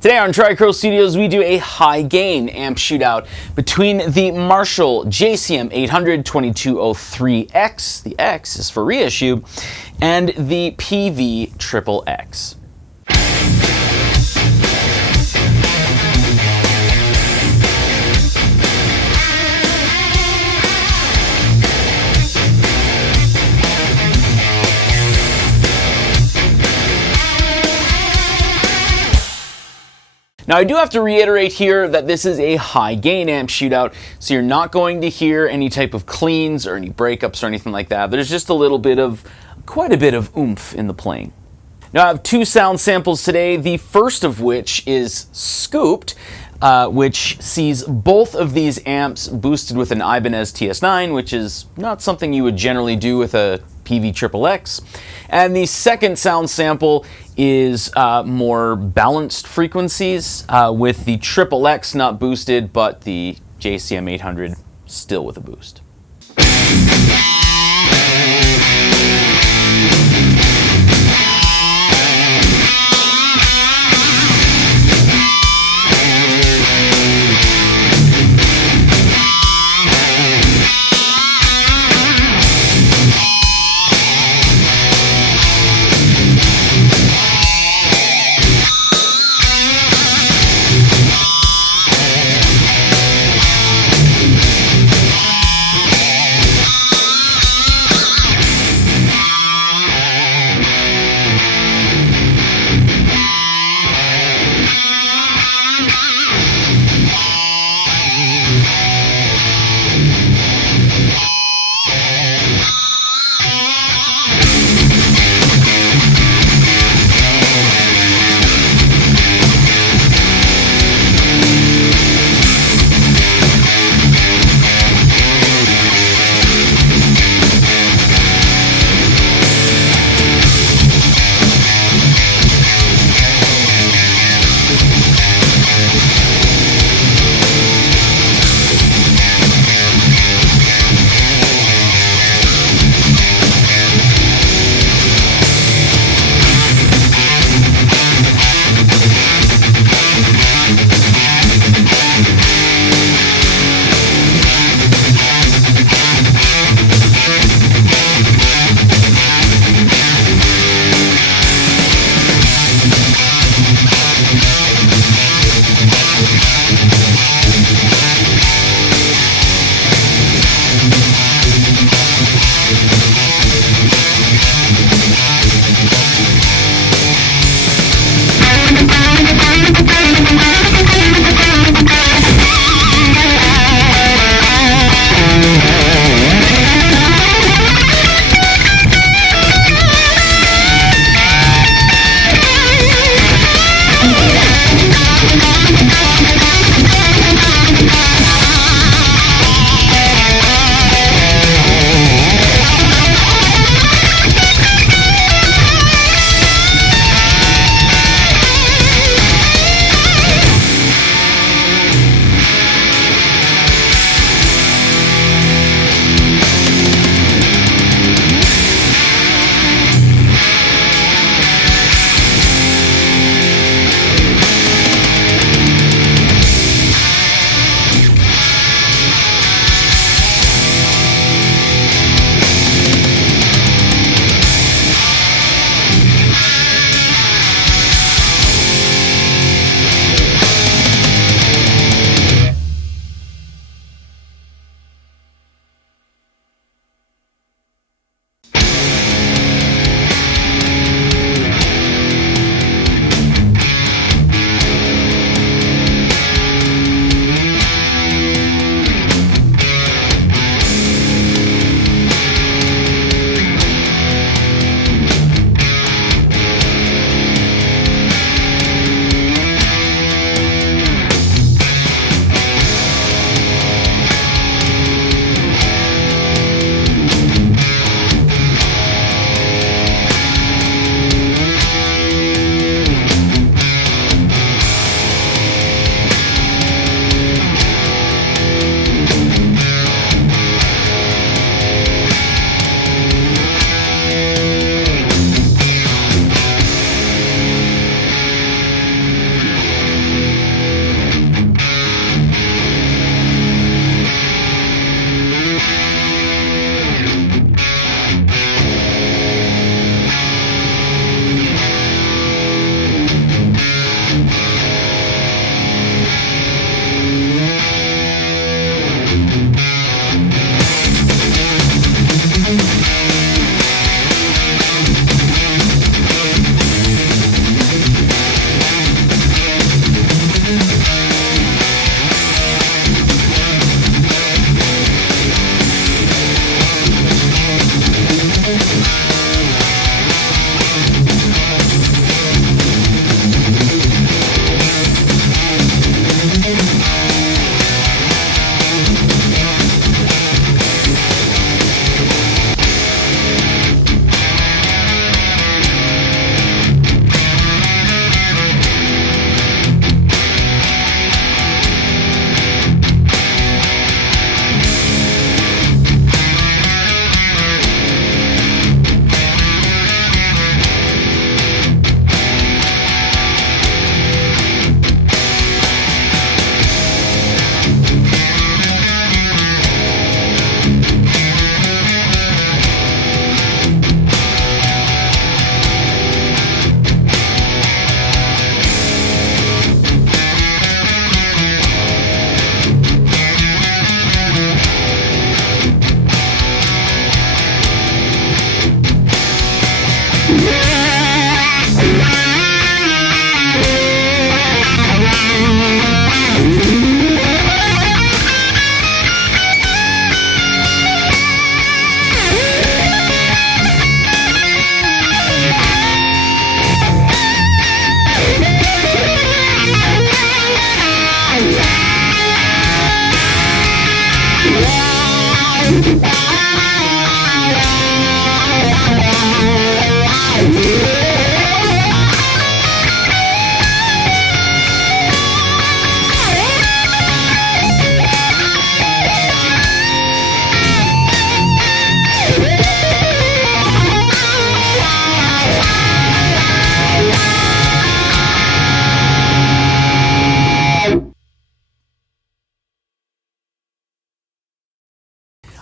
Today on Tricrow Studios, we do a high-gain amp shootout between the Marshall JCM 800 2203X, the X is for reissue, and the Peavey XXX. Now I do have to reiterate here that this is a high gain amp shootout, so you're not going to hear any type of cleans or any breakups or anything like that. There's just quite a bit of oomph in the playing. Now I have two sound samples today, the first of which is Scooped, which sees both of these amps boosted with an Ibanez TS9, which is not something you would generally do with a Peavey XXX. And the second sound sample is more balanced frequencies, with the XXX not boosted, but the JCM 800 still with a boost.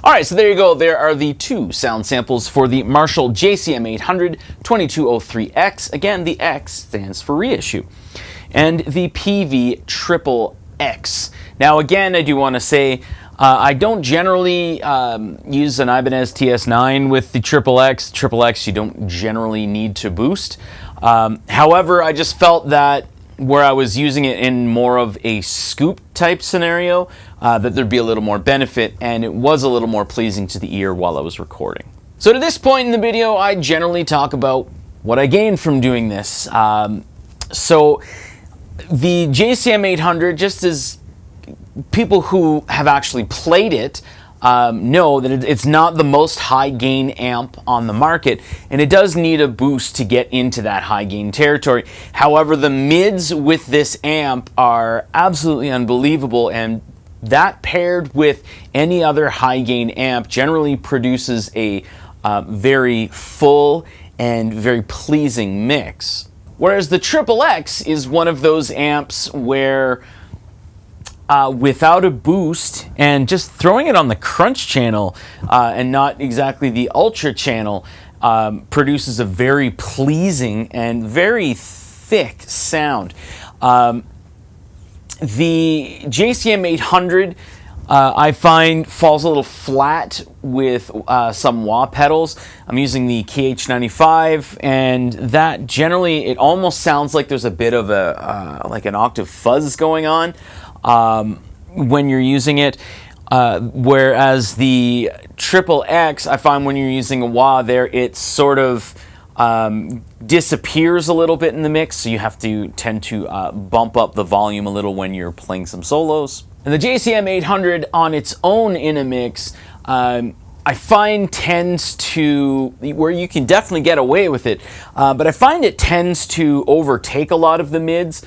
All right, so there you go. There are the two sound samples for the Marshall JCM 800 2203X. Again, the X stands for reissue. And the Peavey XXX. Now, again, I do want to say I don't generally use an Ibanez TS9 with the XXX. XXX, you don't generally need to boost. However, I just felt that where I was using it in more of a scoop type scenario, that there'd be a little more benefit, and it was a little more pleasing to the ear while I was recording. So to this point in the video, I generally talk about what I gained from doing this. So the JCM 800, just as people who have actually played it know that it's not the most high gain amp on the market, and it does need a boost to get into that high gain territory. However, the mids with this amp are absolutely unbelievable, and that paired with any other high gain amp generally produces a very full and very pleasing mix. Whereas the XXX is one of those amps where without a boost and just throwing it on the crunch channel and not exactly the ultra channel produces a very pleasing and very thick sound. The JCM 800 I find falls a little flat with some wah pedals. I'm using the KH95, and that generally, it almost sounds like there's a bit of a like an octave fuzz going on when you're using it, whereas the XXX, I find when you're using a wah there, it sort of disappears a little bit in the mix, so you have to tend to bump up the volume a little when you're playing some solos. And the JCM 800 on its own in a mix, I find tends to, where you can definitely get away with it, but I find it tends to overtake a lot of the mids,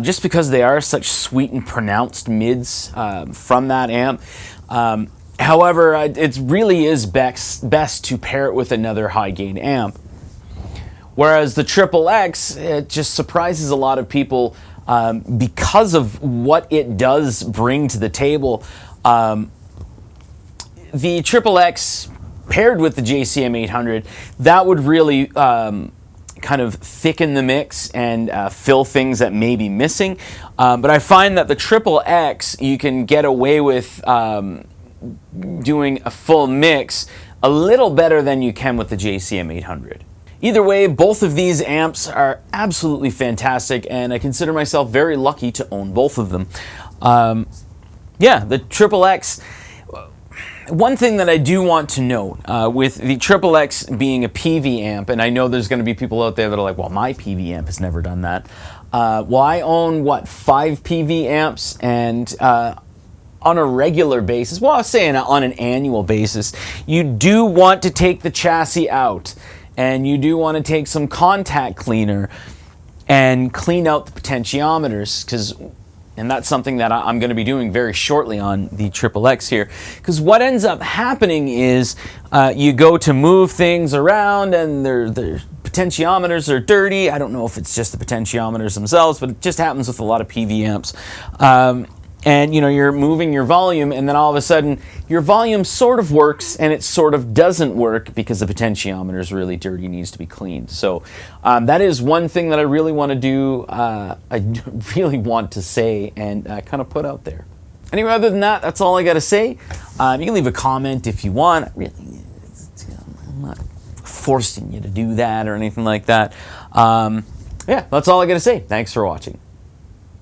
just because they are such sweet and pronounced mids from that amp. However, it really is best to pair it with another high gain amp. Whereas the XXX, it just surprises a lot of people because of what it does bring to the table. The XXX paired with the JCM 800, that would really kind of thicken the mix and fill things that may be missing. But I find that the XXX, you can get away with doing a full mix a little better than you can with the JCM 800. Either way, both of these amps are absolutely fantastic, and I consider myself very lucky to own both of them. Yeah, the XXX, one thing that I do want to note, with the XXX being a Peavey amp, and I know there's going to be people out there that are like, well, my Peavey amp has never done that. Well, I own, 5 Peavey amps, and on a regular basis, well, I was saying on an annual basis, you do want to take the chassis out. And you do want to take some contact cleaner and clean out the potentiometers, and that's something that I'm going to be doing very shortly on the XXX here. Because what ends up happening is you go to move things around and their potentiometers are dirty. I don't know if it's just the potentiometers themselves, but it just happens with a lot of Peavey amps. And you're moving your volume, and then all of a sudden your volume sort of works and it sort of doesn't work because the potentiometer is really dirty, needs to be cleaned. So that is one thing that I really want to do, I really want to say and kind of put out there. Anyway, other than that, that's all I got to say. You can leave a comment if you want. I'm not forcing you to do that or anything like that. Yeah, that's all I got to say. Thanks for watching.